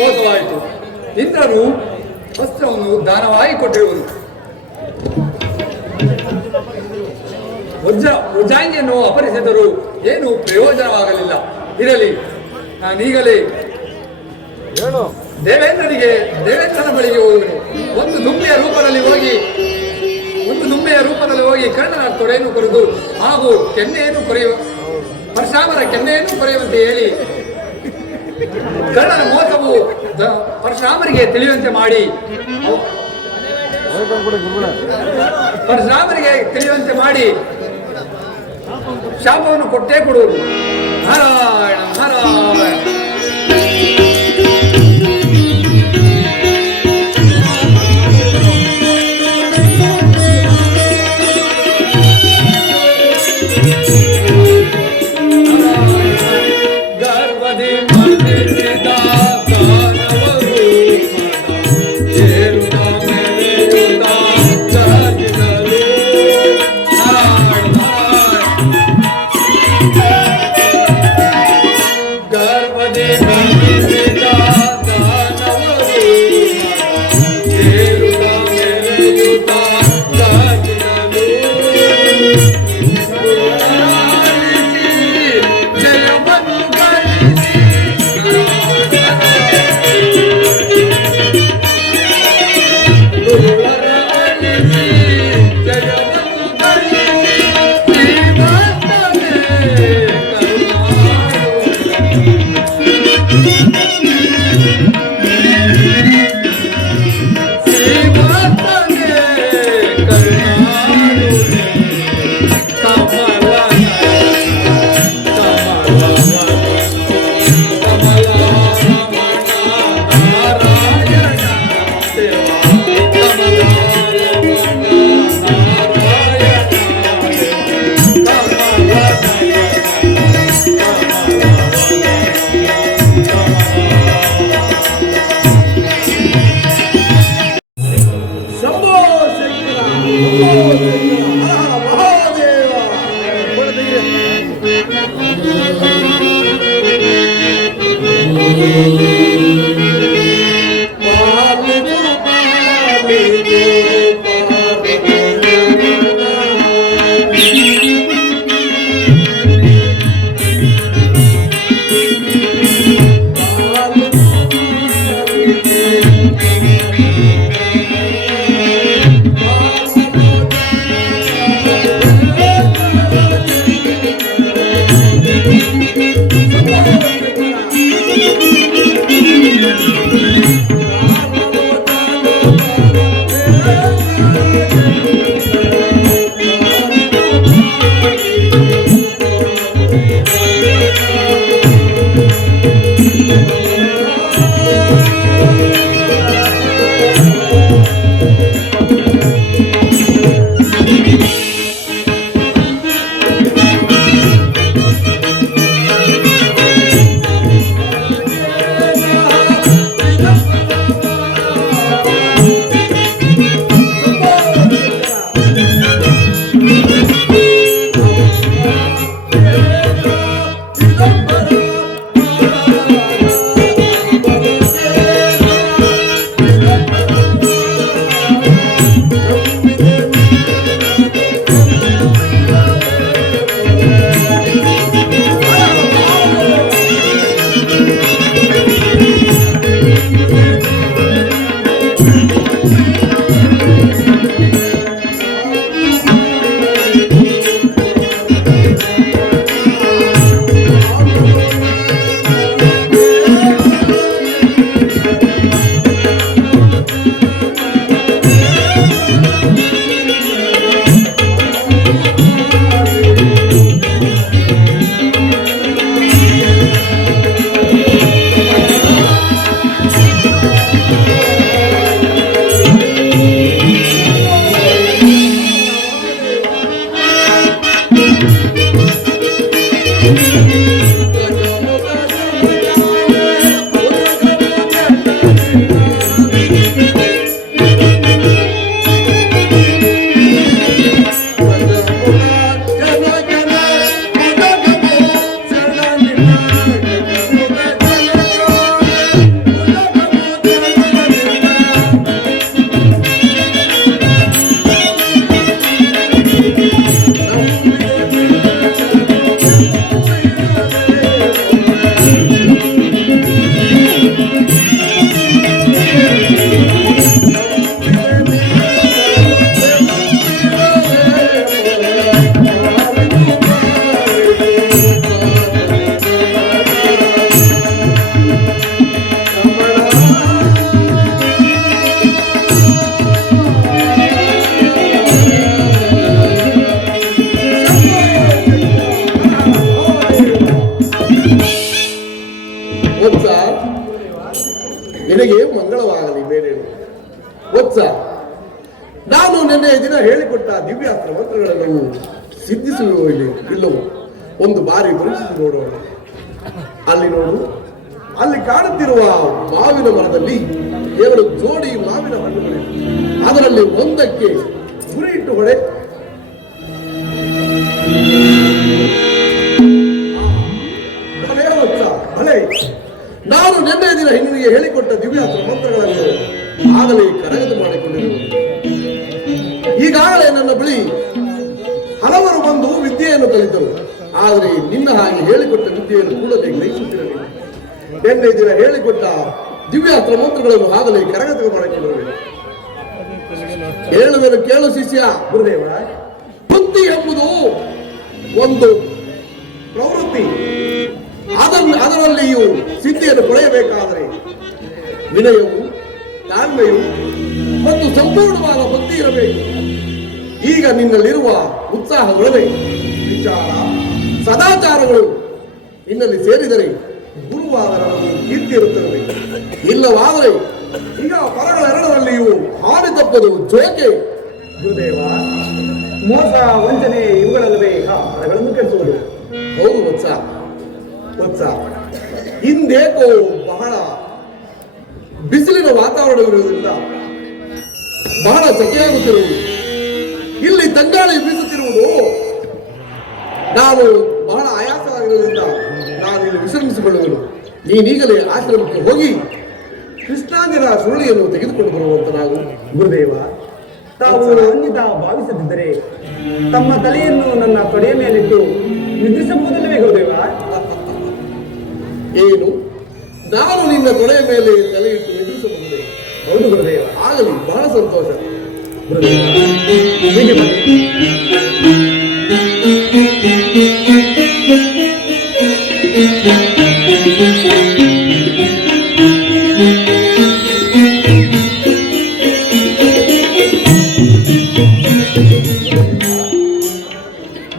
ಮೋಸವಾಯಿತು. ಇಂದ್ರನು ವಸ್ತ್ರವನ್ನು ದಾನವಾಗಿ ಕೊಟ್ಟಿರುವುದು. ವಜ್ರಾಂಗಿಯನ್ನು ಅಪಹರಿಸಿದರೂ ಏನು ಪ್ರಯೋಜನವಾಗಲಿಲ್ಲ. ಇರಲಿ, ನಾನೀಗಲೇ ದೇವೇಂದ್ರನ ಬಳಿಗೆ ಹೋಗುವೆನು. ಒಂದು ದುಂಬೆಯ ರೂಪದಲ್ಲಿ ಹೋಗಿ ಕರ್ಣನ ತೊಡೆಯನ್ನು ಕೊರೆದು ಹಾಗೂ ಪರಶುರಾಮರ ಕೆನ್ನೆಯನ್ನು ಕೊರೆಯುವಂತೆ ಹೇಳಿ ಕರ್ಣನ ಮೋಸವು ಪರಶುರಾಮರಿಗೆ ತಿಳಿಯುವಂತೆ ಮಾಡಿ ಶಾಪವನ್ನು ಕೊಟ್ಟೇ ಕೊಡುವುದು. ನಾರಾಯಣ ನಾರಾಯಣ. ಗರ್ವದಿಂದ ನಿನಗೆ ಮಂಗಳವಾಗಲಿ ಬೇರೇನು. ವತ್ಸ, ನಾನು ನಿನ್ನೆ ದಿನ ಹೇಳಿಕೊಟ್ಟ ದಿವ್ಯಾಸ್ತ್ರ ಮಂತ್ರಗಳೆಲ್ಲವೂ ಸಿದ್ಧಿಸುವ ಇಲ್ಲವೋ ಒಂದು ಬಾರಿ ಪರೀಕ್ಷಿಸಿ ನೋಡೋಣ. ಅಲ್ಲಿ ನೋಡು, ಅಲ್ಲಿ ಕಾಣುತ್ತಿರುವ ಮಾವಿನ ಮರದಲ್ಲಿ ಕೇವಲ ಜೋಡಿ ಮಾವಿನ ಹಣ್ಣುಗಳಿವೆ. ಅದರಲ್ಲಿ ಒಂದಕ್ಕೆ ಗುರಿ ಇಟ್ಟು ಹೊಡೆ. ಭಲೆ, ನಾನು ನಿನ್ನೆ ದಿನ ನಿನಗೆ ಹೇಳಿಕೊಟ್ಟ ದಿವ್ಯಾಸ್ತ್ರ ಮಂತ್ರಗಳನ್ನು ಆಗಲೇ ಕರಗತ ಮಾಡಿಕೊಂಡಿರುವುದು. ಈಗಾಗಲೇ ನನ್ನ ಬಳಿ ಹಲವರು ಬಂದು ವಿದ್ಯೆಯನ್ನು ಕಲಿತರು. ಆದರೆ ನಿನ್ನ ಹಾಗೆ ಹೇಳಿಕೊಟ್ಟ ವಿದ್ಯೆಯನ್ನು ಕೂಡಲೇ ಗ್ರಹಿಸುತ್ತಿರಲಿಲ್ಲ. ನಿನ್ನೆ ದಿನ ಹೇಳಿಕೊಟ್ಟ ದಿವ್ಯಾಸ್ತ್ರ ಮಂತ್ರಗಳನ್ನು ಆಗಲೇ ಕರಗತ ಮಾಡಿಕೊಂಡಿರಬೇಕು. ಹೇಳುವೆನು ಕೇಳು ಶಿಷ್ಯ. ಗುರುದೇವ, ಬುದ್ಧಿ ಎಂಬುದು ಒಂದು ಪ್ರವೃತ್ತಿ. ಅದರಲ್ಲಿಯೂ ಸಿದ್ಧಿಯನ್ನು ಪಡೆಯಬೇಕಾದರೆ ವಿನಯವು, ತಾಳ್ಮೆಯು ಮತ್ತು ಸಂಪೂರ್ಣವಾದ ಬುದ್ಧಿ ಇರಬೇಕು. ಈಗ ನಿನ್ನಲ್ಲಿರುವ ಉತ್ಸಾಹಗಳೇ ವಿಚಾರ, ಸದಾಚಾರಗಳು ನಿನ್ನಲ್ಲಿ ಸೇರಿದರೆ ಗುರುವಾದ ಕೀರ್ತಿ ಇರುತ್ತಿರಬೇಕು. ಇಲ್ಲವಾದರೆ ಈಗ ಪರಗಳೆರಡರಲ್ಲಿಯೂ ಹಾನಿ ತಪ್ಪದು ಜೋಕೆ. ಗುರುದೇವ, ಮೋಸ, ವಂಚನೆ ಇವುಗಳಲ್ಲವೇ ಪರಗಳನ್ನು ಕೆಡಿಸುವುದು. ಹೌದು ವತ್ಸ. ವತ್ಸ, ಹಿಂದೇಕೋ ಬಹಳ ಬಿಸಿಲಿನ ವಾತಾವರಣವಿರುವುದರಿಂದ ಬಹಳ ಸೆಕೆಯಾಗುತ್ತಿರುವುದು. ಇಲ್ಲಿ ತಂಗಾಳಿ ಬೀಸುತ್ತಿರುವುದು. ನಾನು ಬಹಳ ಆಯಾಸವಾಗಿರುವುದರಿಂದ ನಾನು ಇಲ್ಲಿ ವಿಶ್ರಮಿಸಿಕೊಳ್ಳುವೆನು. ನೀನೀಗಲೇ ಆಶ್ರಮಕ್ಕೆ ಹೋಗಿ ಕೃಷ್ಣಾಂಗನ ಸುರುಳಿಯನ್ನು ತೆಗೆದುಕೊಂಡು ಬರುವಂತ ನಾವು. ಗುರುದೇವ, ತಾವು ಅನ್ಯತಾ ಭಾವಿಸದಿದ್ದರೆ ತಮ್ಮ ತಲೆಯನ್ನು ನನ್ನ ತೊಡೆಯ ಮೇಲಿಟ್ಟು ನಿದ್ರಿಸಬಹುದಲ್ಲವೇ ಗುರುದೇವ? ಏನು, ನಾನು ನಿನ್ನ ತೊಡೆಯ ಮೇಲೆ ತಲೆ ಇಟ್ಟು ನಿದ್ರಿಸಬಹುದೇ? ಹೌದು ಗುರುದೇವ. ಆಗಲಿ, ಬಹಳ ಸಂತೋಷ. ಗುರುದೇವ, ಹೀಗೆ ಬನ್ನಿ.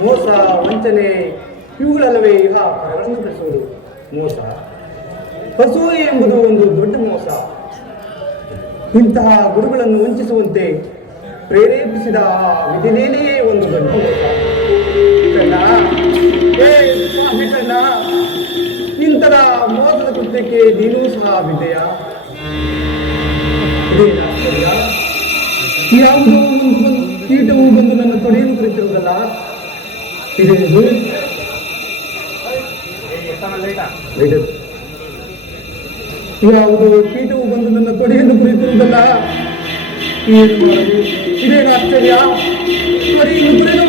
ಮೋಸ, ವಂಚನೆ ಇವುಗಳಲ್ಲವೇ ಇಹ ಪರಗಳನ್ನು ಬೆಳೆಸುವುದು ಮೋಸ. ಅಸೂಯೆ ಎಂಬುದು ಒಂದು ದೊಡ್ಡ ಮೋಸ. ಇಂತಹ ಗುರುಗಳನ್ನು ವಂಚಿಸುವಂತೆ ಪ್ರೇರೇಪಿಸಿದ ವಿಧಿಲೇನೆಯೇ ಒಂದು ದೊಡ್ಡ ಮೋಸ. ಕಣ್ಣ, ಏ ಸ್ವಾಮಿ ಕಣ್ಣ, ಇಂಥದ ಮೋಸದ ಕೃತ್ಯಕ್ಕೆ ನೀನೂ ಸಹ ವಿಧೇಯ? ಇದೇನಾ ಆಶ್ಚರ್ಯ? ಯಾವುದೋ ಒಂದು ಕೀಟವು ಬಂದು ನನ್ನ ತೊಡೆಯನ್ನು ಕುರಿತಿರುವುದಲ್ಲ, ಇದೇನು? ಯಾವುದೋ ಕೀಟವು ಬಂದು ನನ್ನ ತೊಡೆಯನ್ನು ಕುರಿತಿರುವುದಲ್ಲ, ಏನು ಮಾಡಲಿ? ಇದೇನು ಆಶ್ಚರ್ಯ? ತೊಡೆಯನ್ನು ಕುರಿದು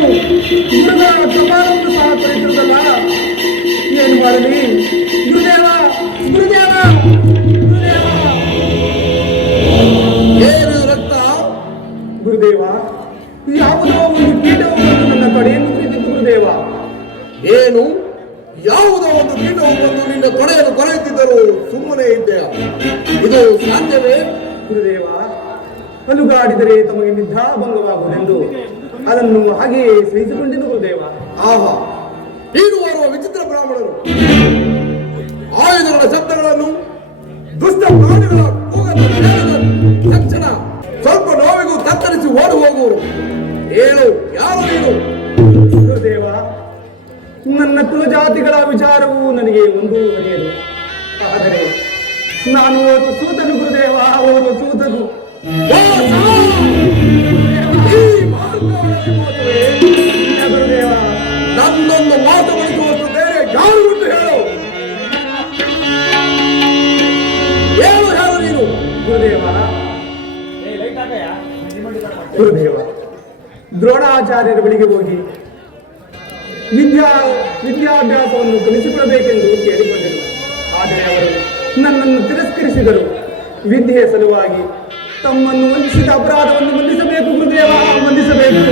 ಗುರುಗಳ ಕಪಾಲವನ್ನು ಸಹ ಕುರಿತಿರುವುದಲ್ಲ, ಏನು ಮಾಡಲಿ? ಗುರುದೇವ, ಗುರುದೇವ, ಗುರುದೇವ! ಏನು ರಕ್ತ? ಗುರುದೇವ, ಯಾವುದೋ ಒಂದು ಕೀಟವು ಬಂದು ನನ್ನ ತೊಡೆಯನ್ನು ಕುರಿತಿತ್ತು ಗುರುದೇವ. ಏನು? ಯಾವುದೋ ಒಂದು ಕೀಟವು ಬಂದು ನಿನ್ನ ತೊಡೆಯನ್ನು ಕೊರೆಯುತ್ತಿದ್ದರೂ ಸುಮ್ಮನೆ ಇದ್ದೆಯಾ? ಇದು ಸಾಧ್ಯವೇ? ಗುರುದೇವ, ಅಲುಗಾಡಿದರೆ ತಮಗೆ ನಿದ್ರಾಭಂಗವಾಗುವುದೆಂದು ಅದನ್ನು ಹಾಗೆಯೇ ಸಹಿಸಿಕೊಂಡಿದ್ದು ಗುರುದೇವ. ಆಹಾ, ಹೀಗೆ ಬರುವ ವಿಚಿತ್ರ ಬ್ರಾಹ್ಮಣರು ಆಯುಧಗಳ ಶಬ್ದಗಳನ್ನು, ದುಷ್ಟ ಪ್ರಾಣಿಗಳ ಕೂಗನ್ನು ಕೇಳಿದ ತಕ್ಷಣ ಸ್ವಲ್ಪ ನೋವಿಗೂ ತತ್ತರಿಸಿ ಓಡಿ ಹೋಗುವರು. ಏನು? ಯಾರು ನೀನು? ಗುರುದೇವ, ನನ್ನ ಕುಲಜಾತಿಗಳ ವಿಚಾರವು ನನಗೆ ಒಂದು ಅರಿಯದು. ಆದರೆ ನಾನು ಓರ್ವ ಸೂತನು ಗುರುದೇವ, ಓರ್ವ ಸೂತನು. ಇಲ್ಲ ಗುರುದೇವ, ನನ್ನೊಂದು ಮಾತು ಬಳಸುವಷ್ಟು ಬೇರೆ ಯಾರು ಉಂಟು ಹೇಳು? ಏನು ಹೇಳು ನೀನು? ಗುರುದೇವ, ಗುರುದೇವ, ದ್ರೋಣಾಚಾರ್ಯರ ಬಳಿಗೆ ಹೋಗಿ ವಿದ್ಯಾಭ್ಯಾಸವನ್ನು ಕಲಿಸಿಕೊಡಬೇಕೆಂದು ಕೇಳಿಕೊಂಡರು. ಆದರೆ ಅವರು ನನ್ನನ್ನು ತಿರಸ್ಕರಿಸಿದರು. ವಿದ್ಯೆಯ ಸಲುವಾಗಿ ತಮ್ಮನ್ನು ವಂಚಿಸಿದ ಅಪರಾಧವನ್ನು ಮನ್ನಿಸಬೇಕು ಗುರುದೇವ, ಮನ್ನಿಸಬೇಕು.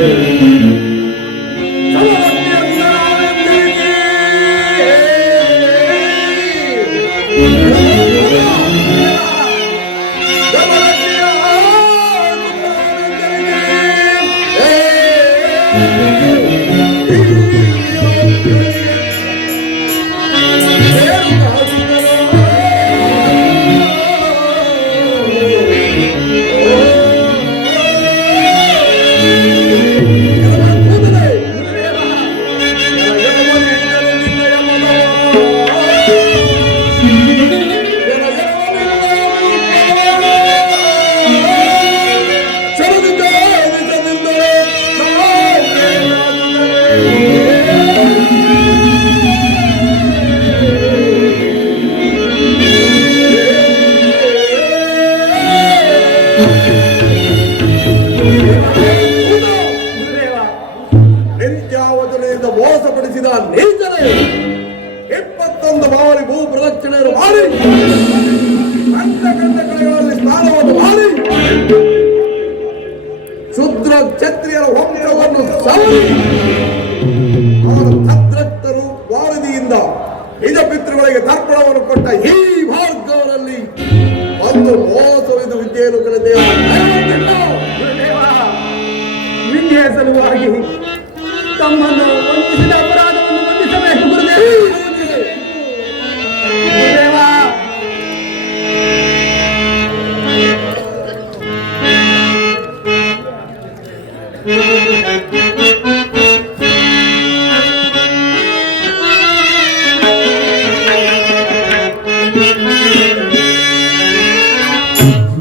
ನಿತ್ಯಾವಚನೆಯಿಂದ ಮೋಸಪಡಿಸಿದ ನೀಚನೆ 21 ಬಾರಿ ಭೂ ಪ್ರದಕ್ಷಿಣೆಯನ್ನು ಮಾಡಿ ಕಂಡ ಕಡೆಗಳಲ್ಲಿ ಸ್ನಾನವನ್ನು ಮಾಡಿ ಶೂದ್ರ ಕ್ಷತ್ರಿಯರ ವಂಶವನ್ನು ಸವರಿ ಅವರ ತದ್ರಕ್ತರು ವಾರದಿಯಿಂದ ನಿಜ ಪಿತೃಗಳಿಗೆ ತರ್ಪಣವನ್ನು ಕೊಟ್ಟ ಈ ಭಾರ್ಗವರಲ್ಲಿ ಒಂದು ಮೋಸವಿದು ವಿದ್ಯೆಯನ್ನು ಕಲಿತೆಯ ವಿದ್ಯೆಯ ಸಲುವಾಗಿ ತಮ್ಮನ್ನು ವಂಚಿಸಿದ ಅಪರಾಧವನ್ನು ಮನ್ನಿಸಬೇಕು ಗುರುದೇವ. ಗುರುದೇವ,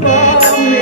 ಸ್ವಾಮಿ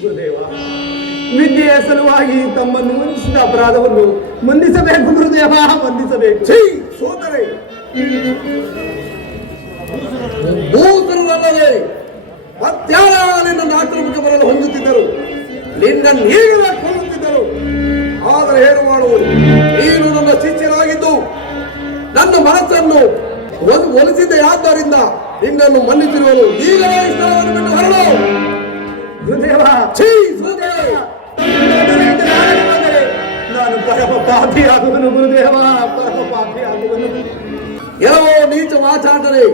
ಗುರುದೇವ, ವಿದ್ಯೆಯ ಸಲುವಾಗಿ ತಮ್ಮನ್ನು ವಂಚಿಸಿದ ಅಪರಾಧವನ್ನು ಮಂದಿಸಬೇಕು ಗುರುದೇವ, ಮಂದಿಸಬೇಕು. ಸೋದರಿ ಭೂತರಲ್ಲದೆ ಮತ್ಯಾರ ನಿನ್ನನ್ನು ಆಕ್ರಮಕ್ಕೆ ಬರಲು ಹೊಂದುತ್ತಿದ್ದರು, ನಿನ್ನನ್ನು ಈಗಲೇ ಕೊಲ್ಲುತ್ತಿದ್ದರು. ಆದರೆ ಏನು ಮಾಡುವುದು, ನೀನು ನನ್ನ ಶಿಷ್ಯನಾಗಿದ್ದು ನನ್ನ ಮನಸ್ಸನ್ನು ಒಲಿಸಿದ್ದೆ. ಆದ್ದರಿಂದ ನಿನ್ನನ್ನು ಮನ್ನಿಸಿರುವುದು. ಈಗಲೇ ಈ ಸ್ಥಳವನ್ನು ಬಿಟ್ಟು ಹೊರಡು. ಗುರುದೇವ, ನಾನು ಪರಮ ಪಾಪಿಯಾಗುವನು ಗುರುದೇವ, ಪರಮ ಪಾಪಿಯಾಗುವನು. ಎಲ್ಲವೋ ನೀಚ ಮಾಚಾಟನೆ,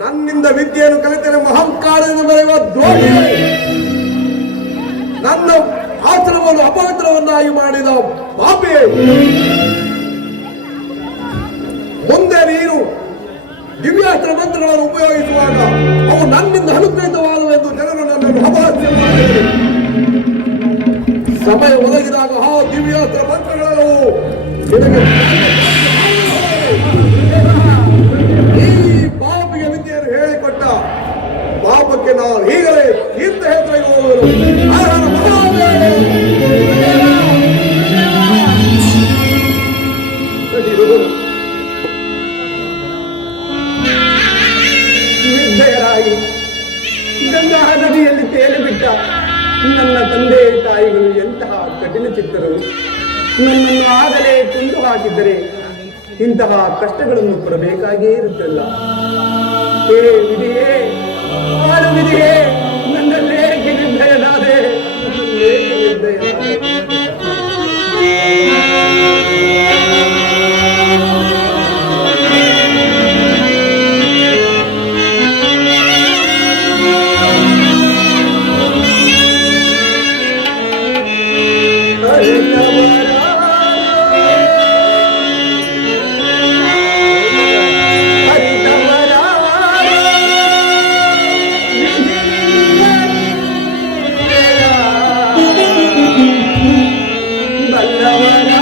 ನನ್ನಿಂದ ವಿದ್ಯೆಯನ್ನು ಕಲಿತರೆ ಅಹಂಕಾರದಿಂದ ಬರೆಯುವ ದ್ರೋಹಿ, ನನ್ನ ಆಶ್ರಮವನ್ನು ಅಪವಿತ್ರವನ್ನಾಗಿ ಮಾಡಿದ ಪಾಪಿ. ಮುಂದೆ ನೀನು ದಿವ್ಯಾಸ್ತ್ರ ಮಂತ್ರಗಳನ್ನು ಉಪಯೋಗಿಸುವಾಗ ಅವು ನನ್ನಿಂದ ಅನುಗ್ರಹಿತವಾದವೆಂದು ಜನರು ನನ್ನನ್ನು ಅಪಹಾಸ್ಯ ಮಾಡಿದರು. ಸಮಯ ಒದಗಿದಾಗ ಆ ದಿವ್ಯಾಸ್ತ್ರ ಮಂತ್ರಗಳನ್ನು ನಿನಗೆ ಈ ಪಾಪಿಗೆ ವಿದ್ಯೆಯನ್ನು ಹೇಳಿಕೊಟ್ಟ ಪಾಪಕ್ಕೆ ನಾವು ಈಗಲೇ ತೀರ್ಥಯಾತ್ರೆಗೆ ಹೋಗುವರು. ನಿರ್ದಯರಾಗಿ ಗಂಗಾ ನದಿಯಲ್ಲಿ ತೇಲಿ ಬಿಟ್ಟ ನನ್ನ ತಂದೆ ತಾಯಿಗಳು ಎಂತಹ ಕಠಿಣ ಚಿತ್ತರು. ನನ್ನನ್ನು ಆಗಲೇ ಕೊಂದು ಹಾಕಿದ್ದರೆ ಇಂತಹ ಕಷ್ಟಗಳನ್ನು ಪಡಬೇಕಾಗಿಯೇ ಇರುತ್ತಲ್ಲ. ಹೇ ವಿಧಿಯೇ, ಆಳು ವಿಧಿಯೇ, ನನ್ನಲ್ಲೇಕೆ ನಿರ್ದಯನಾದೆ, ನನ್ನಲ್ಲೇಕೆ ನಿರ್ದಯನಾದೆ. ಬಲ್ಲವರ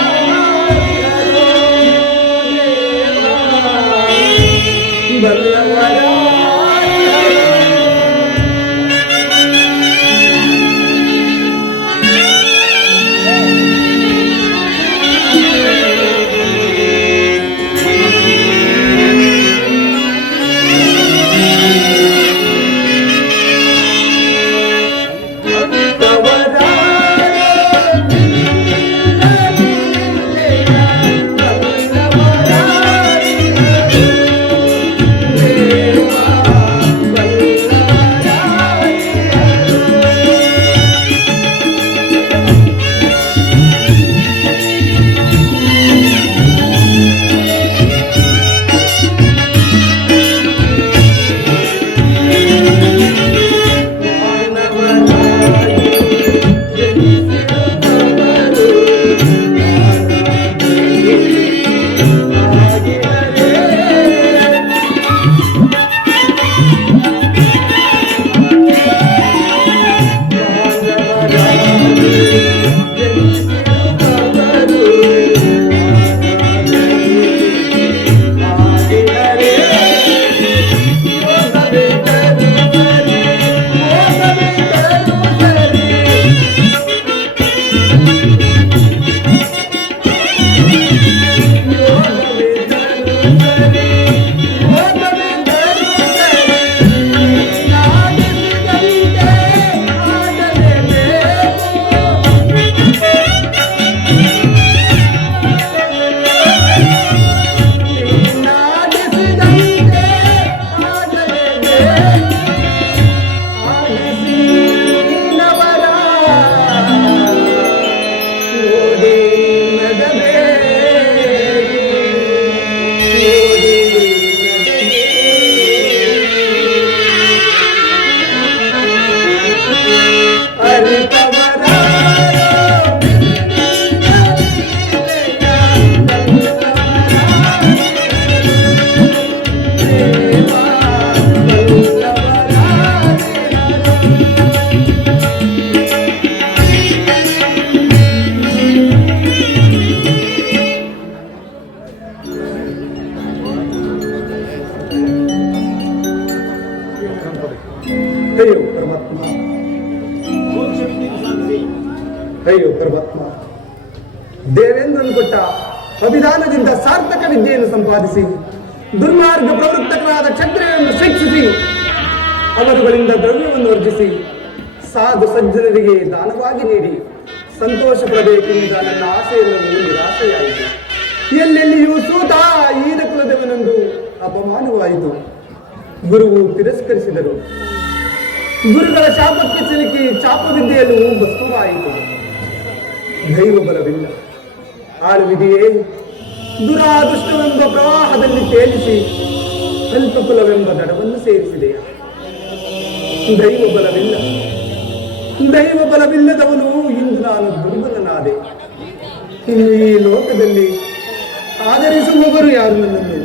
ಅಯ್ಯೋ ಪರಮಾತ್ಮ, ಅಯ್ಯೋ ಪರಮಾತ್ಮ, ದೇವೇಂದ್ರನು ಕೊಟ್ಟ ಅಭಿಧಾನದಿಂದ ಸಾರ್ಥಕ ವಿದ್ಯೆಯನ್ನು ಸಂಪಾದಿಸಿ ದುರ್ಮಾರ್ಗ ಪ್ರವೃತ್ತಕರಾದ ಕ್ಷತ್ರಿಯರನ್ನು ಶಿಕ್ಷಿಸಿ ಅವರುಗಳಿಂದ ದ್ರವ್ಯವನ್ನು ವರ್ಜಿಸಿ ಸಾಧು ಸಜ್ಜನರಿಗೆ ದಾನವಾಗಿ ನೀಡಿ ಸಂತೋಷ ಪಡಬೇಕೆಂದ ನನ್ನ ಆಸೆಯನ್ನು ನಿರಾಸೆಯಾಯಿತು. ಎಲ್ಲೆಲ್ಲಿಯೂ ಸೂತ ಈದ ಕುಲದೇವನೆಂದು ಅಪಮಾನವಾಯಿತು. ಗುರುವು ತಿರಸ್ಕರಿಸಿದರು. ಗುರುಗಳ ಶಾಪಕ್ಕೆ ಸಿಲುಕಿ ಚಾಪವಿದ್ಯೆಯಲ್ಲೂ ಭಸ್ಮವಾಯಿತು. ದೈವ ಬಲವಿಲ್ಲ, ಆಳುವಿದೆಯೇ ದುರಾದೃಷ್ಟವೆಂಬ ಪ್ರವಾಹದಲ್ಲಿ ತೇಲಿಸಿ ಅಲ್ಪಕುಲವೆಂಬ ದಡವನ್ನು ಸೇರಿಸಿದೆ. ದೈವ ಬಲವಿಲ್ಲ, ದೈವ ಬಲವಿಲ್ಲದವನು ಇಂದು ನಾನು ದುರ್ಬಲನಾದೆ. ಇನ್ನು ಈ ಲೋಕದಲ್ಲಿ ಆದರಿಸುವವರು ಯಾರು ನನ್ನನ್ನು?